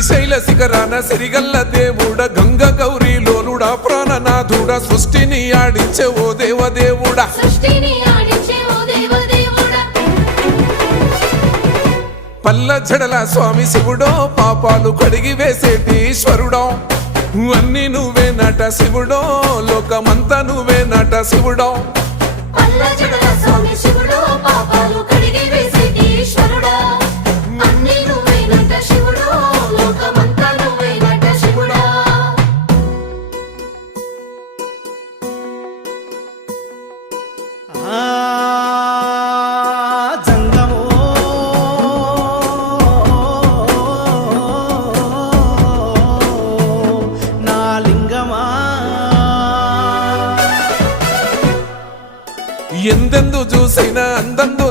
శ్రీశైల శిఖరాన సిరిగల్ల దేవుడ గంగ గౌరీ లోలుడా ప్రాణనాథుడా సృష్టిని ఆడించే ఓ దేవదేవుడా పల్ల జడల స్వామి శివుడో పాపాలు కడిగి వేసేటి ఈశ్వరుడో అన్ని నువ్వే నట శివుడో లోకమంతా నువ్వే నట శివుడో ఎందెందు చూసైనా అందందు